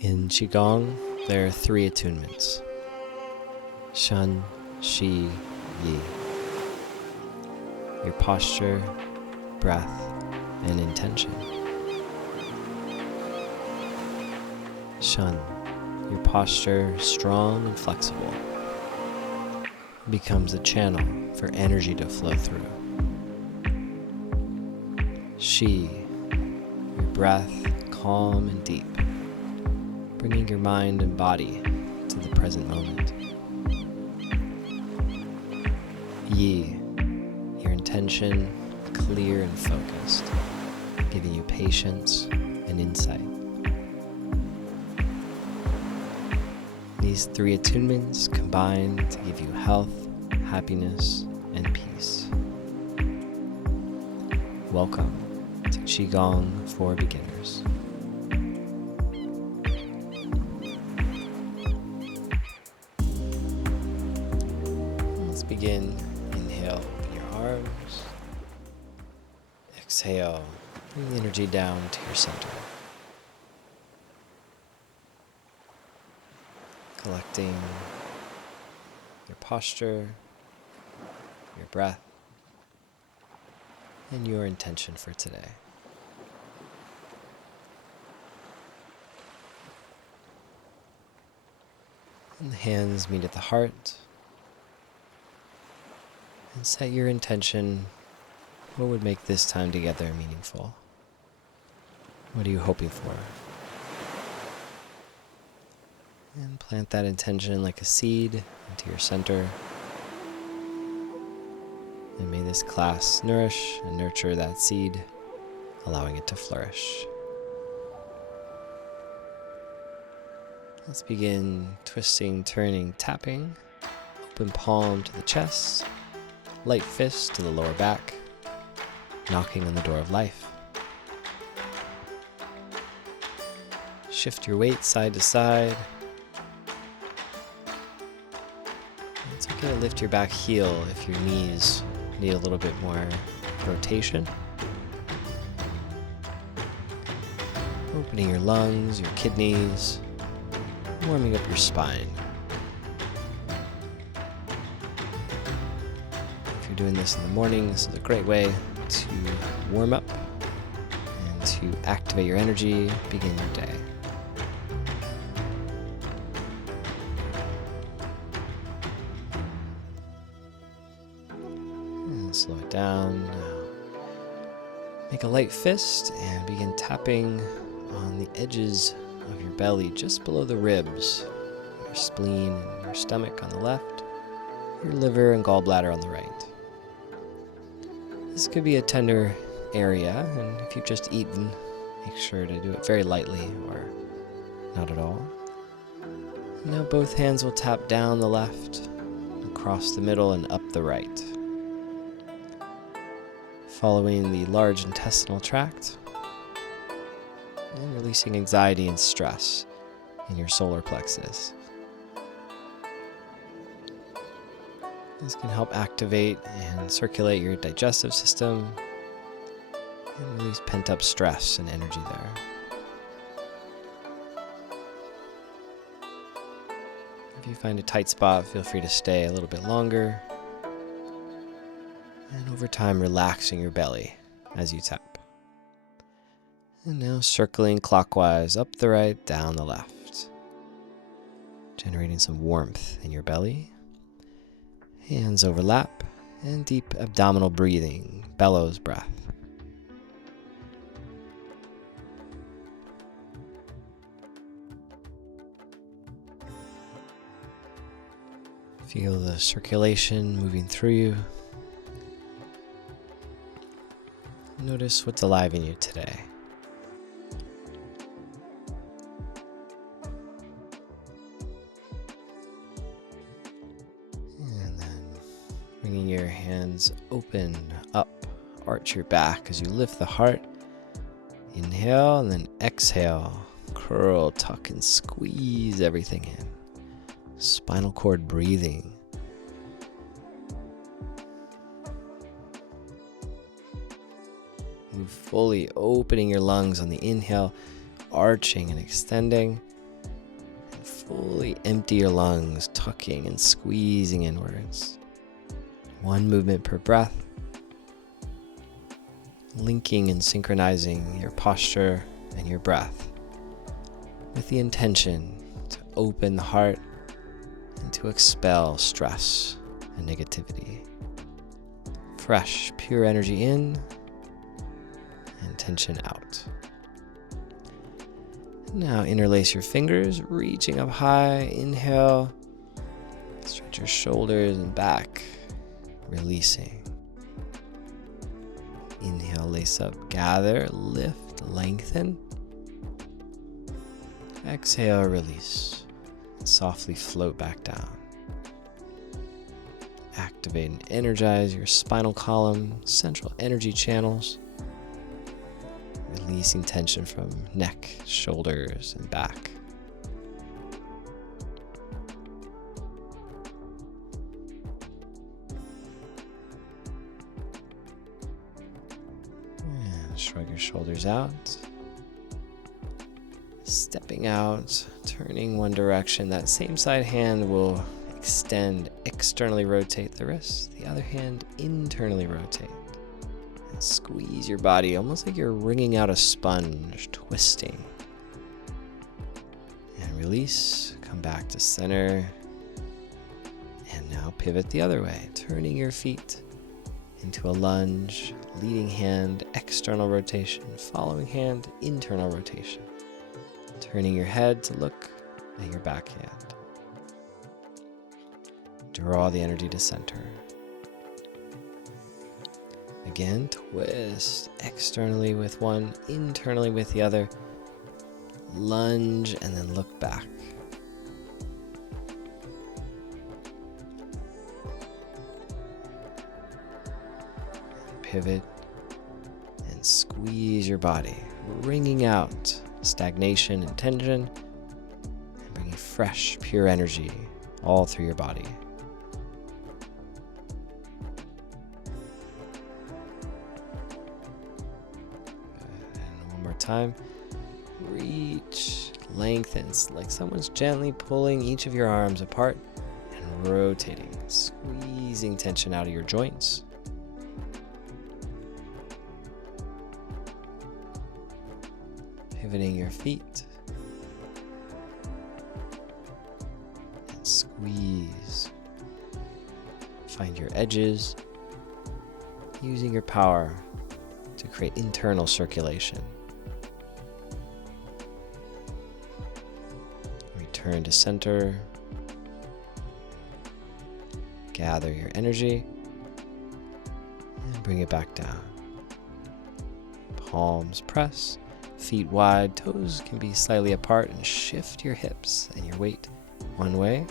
In Qigong, there are 3 attunements: Shēn, Shi, Yi. Your posture, breath, and intention. Shēn, your posture, strong and flexible, becomes a channel for energy to flow through. Shi, your breath, calm and deep, bringing your mind and body to the present moment. Yi, your intention, clear and focused, giving you patience and insight. These 3 attunements combine to give you health, happiness, and peace. Welcome to Qigong for Beginners. Let's begin. Inhale, open your arms. Exhale, bring the energy down to your center. Collecting your posture, your breath, and your intention for today. And the hands meet at the heart. And set your intention. What would make this time together meaningful? What are you hoping for? And plant that intention like a seed into your center. And may this class nourish and nurture that seed, allowing it to flourish. Let's begin twisting, turning, tapping. Open palm to the chest, light fist to the lower back, knocking on the door of life. Shift your weight side to side. It's okay to lift your back heel if your knees need a little bit more rotation. Opening your lungs, your kidneys, warming up your spine. If you're doing this in the morning, this is a great way to warm up and to activate your energy, begin your day. Slow it down. Make a light fist and begin tapping on the edges of your belly, just below the ribs, your spleen and your stomach on the left, your liver and gallbladder on the right. This could be a tender area, and if you've just eaten, make sure to do it very lightly or not at all. Now both hands will tap down the left, across the middle, and up the right, following the large intestinal tract and releasing anxiety and stress in your solar plexus. This can help activate and circulate your digestive system and release pent-up stress and energy there. If you find a tight spot, feel free to stay a little bit longer. And over time, relaxing your belly as you tap. And now circling clockwise up the right, down the left. Generating some warmth in your belly. Hands overlap and deep abdominal breathing, bellows breath. Feel the circulation moving through you. Notice what's alive in you today. And then bringing your hands open, up, arch your back as you lift the heart. Inhale and then exhale. Curl, tuck, and squeeze everything in. Spinal cord breathing. Move fully, opening your lungs on the inhale, arching and extending. fully empty your lungs, tucking and squeezing inwards. One movement per breath, linking and synchronizing your posture and your breath with the intention to open the heart and to expel stress and negativity. Fresh, pure energy in and tension out. Now interlace your fingers, reaching up high. Inhale, stretch your shoulders and back, releasing. Inhale, lace up, gather, lift, lengthen. Exhale, release, and softly float back down. Activate and energize your spinal column, central energy channels, releasing tension from neck, shoulders, and back. And shrug your shoulders out. Stepping out, turning one direction. That same side hand will extend, externally rotate the wrist. The other hand internally rotate. And squeeze your body almost like you're wringing out a sponge, twisting. And release, come back to center. And now pivot the other way, turning your feet into a lunge, leading hand, external rotation, following hand, internal rotation. Turning your head to look at your backhand. Draw the energy to center. Again, twist externally with one, internally with the other. Lunge and then look back. Pivot and squeeze your body, wringing out stagnation and tension, and bringing fresh, pure energy all through your body. And one more time. Reach, lengthen, like someone's gently pulling each of your arms apart and rotating, squeezing tension out of your joints. Pivoting your feet and squeeze. Find your edges, using your power to create internal circulation. Return to center. Gather your energy and bring it back down. Palms press. Feet wide, toes can be slightly apart, and shift your hips and your weight one way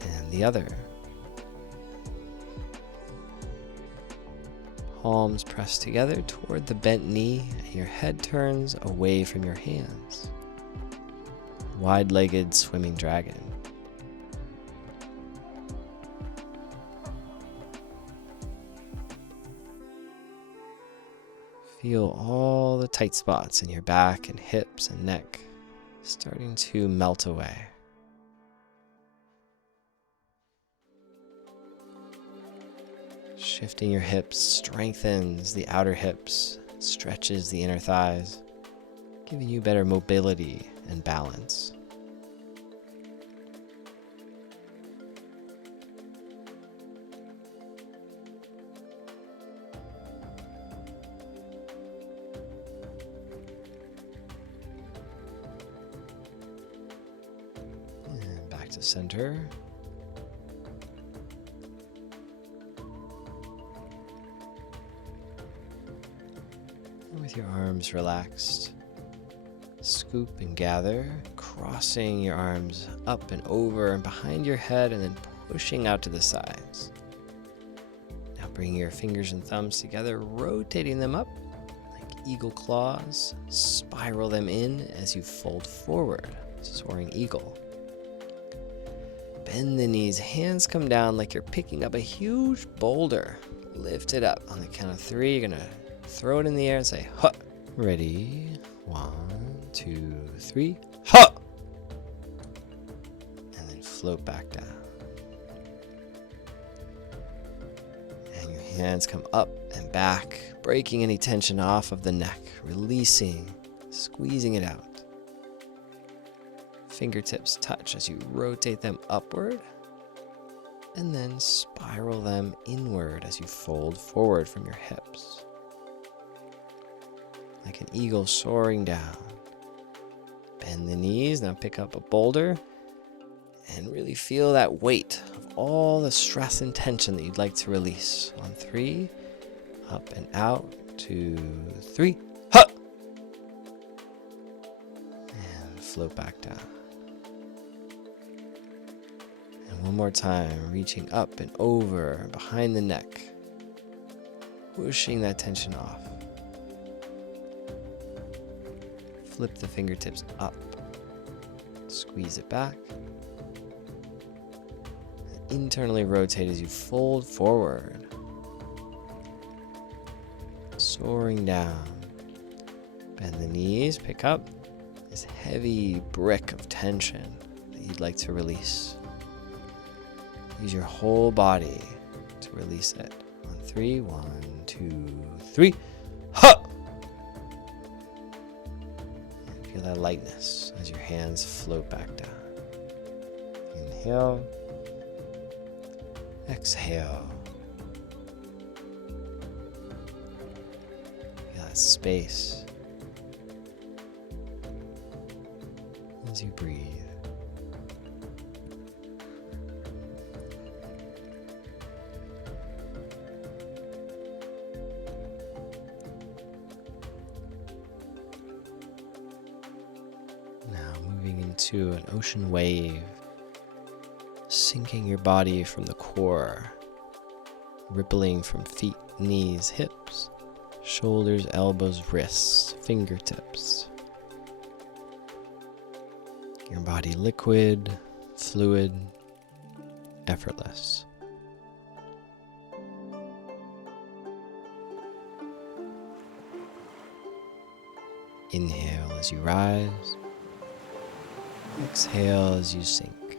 and the other. Palms press together toward the bent knee, and your head turns away from your hands. Wide-legged swimming dragon. Feel all the tight spots in your back and hips and neck starting to melt away. Shifting your hips strengthens the outer hips, stretches the inner thighs, giving you better mobility and balance. To center. And with your arms relaxed, scoop and gather, crossing your arms up and over and behind your head and then pushing out to the sides. Now bring your fingers and thumbs together, rotating them up like eagle claws. Spiral them in as you fold forward, soaring eagle. Bend the knees, hands come down like you're picking up a huge boulder. Lift it up. On the count of 3, you're gonna throw it in the air and say, "Huh." Ready? 1, 2, 3. Huh! float back down. And your hands come up and back, breaking any tension off of the neck, releasing, squeezing it out. Fingertips touch as you rotate them upward, and then spiral them inward as you fold forward from your hips. Like an eagle soaring down. Bend the knees, now pick up a boulder, and really feel that weight of all the stress and tension that you'd like to release. On 3, up and out, 2, 3, ha! And float back down. And one more time, reaching up and over behind the neck, pushing that tension off. Flip the fingertips up, squeeze it back, and internally rotate as you fold forward, soaring down. Bend the knees, pick up this heavy brick of tension that you'd like to release. Use your whole body to release it. On 3, 1, 2, 3, ha! And feel that lightness as your hands float back down. Inhale, exhale. Feel that space as you breathe. To an ocean wave, sinking your body from the core, rippling from feet, knees, hips, shoulders, elbows, wrists, fingertips. Your body liquid, fluid, effortless. Inhale as you rise. Exhale as you sink.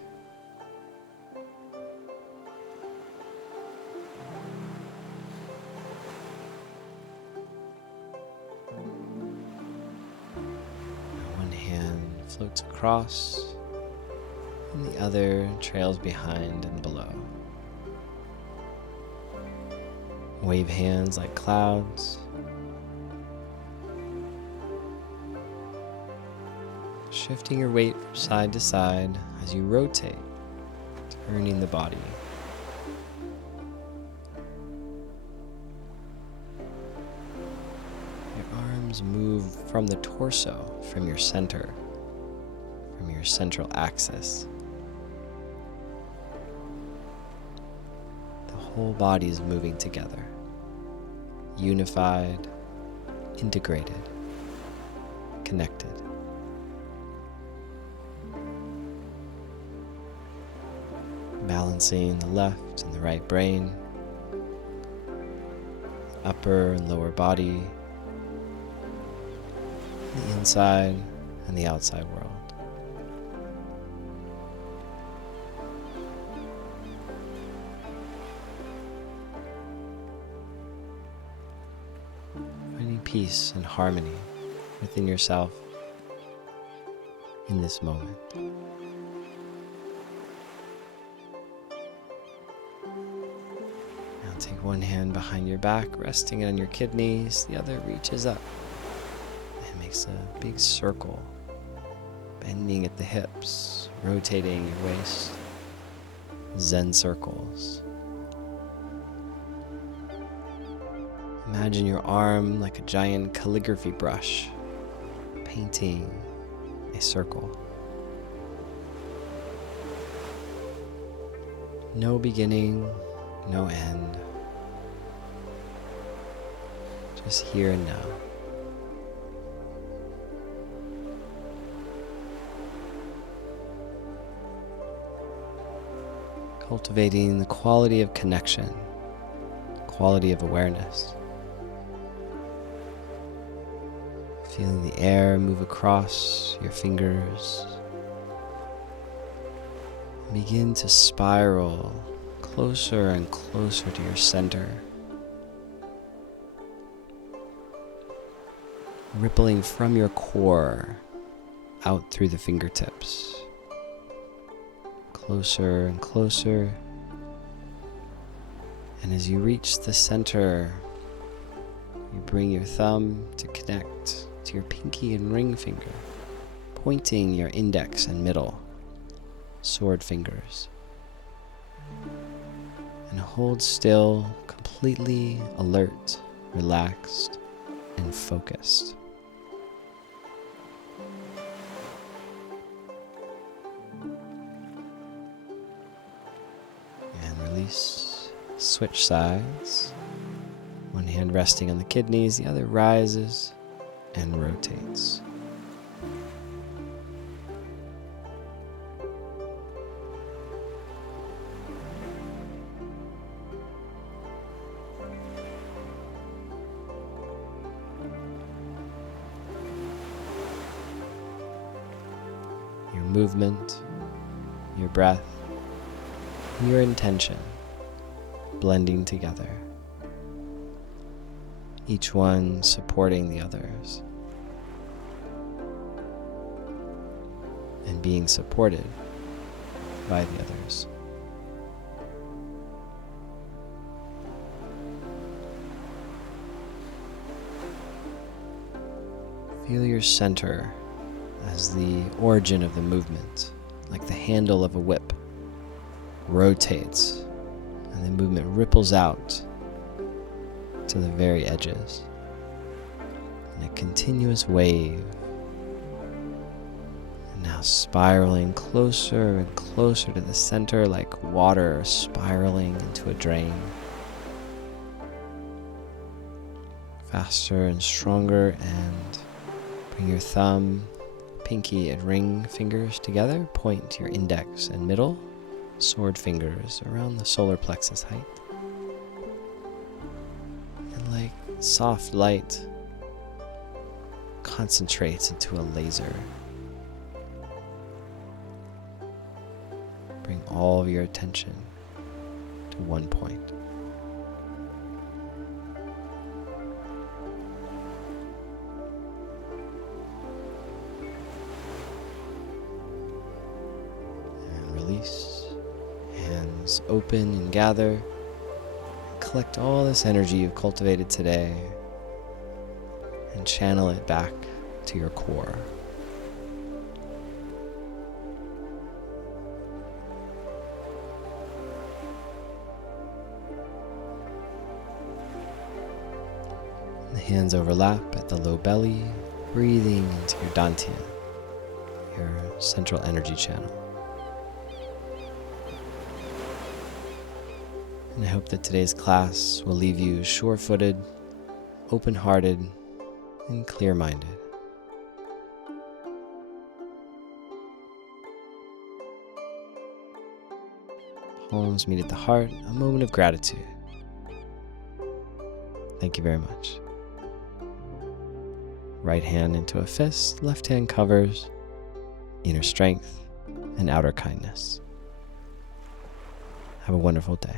One hand floats across, and the other trails behind and below. Wave hands like clouds. Shifting your weight from side to side as you rotate, turning the body. Your arms move from the torso, from your center, from your central axis. The whole body is moving together, unified, integrated, connected. Balancing the left and the right brain, upper and lower body, the inside and the outside world. Finding peace and harmony within yourself in this moment. Take one hand behind your back, resting it on your kidneys. The other reaches up and makes a big circle, bending at the hips, rotating your waist. Zen circles. Imagine your arm like a giant calligraphy brush, painting a circle. No beginning, no end. Just here and now. Cultivating the quality of connection, quality of awareness. Feeling the air move across your fingers, Begin to spiral closer and closer to your center, rippling from your core out through the fingertips. Closer and closer. And as you reach the center, you bring your thumb to connect to your pinky and ring finger, pointing your index and middle, sword fingers. And hold still, completely alert, relaxed, and focused. And release. Switch sides. One hand resting on the kidneys, the other rises and rotates. Your movement, your breath, and your intention blending together, each one supporting the others and being supported by the others. Feel your center as the origin of the movement, like the handle of a whip, rotates and the movement ripples out to the very edges in a continuous wave, and now spiraling closer and closer to the center like water spiraling into a drain. Faster and stronger, and bring your thumb, pinky and ring fingers together, point your index and middle sword fingers around the solar plexus height. And like soft light concentrates into a laser. Bring all of your attention to one point. And release. Hands open and gather. Collect all this energy you've cultivated today and channel it back to your core. The hands overlap at the low belly, breathing into your dantian, your central energy channel. And I hope that today's class will leave you sure-footed, open-hearted, and clear-minded. Palms meet at the heart, a moment of gratitude. Thank you very much. Right hand into a fist, left hand covers inner strength and outer kindness. Have a wonderful day.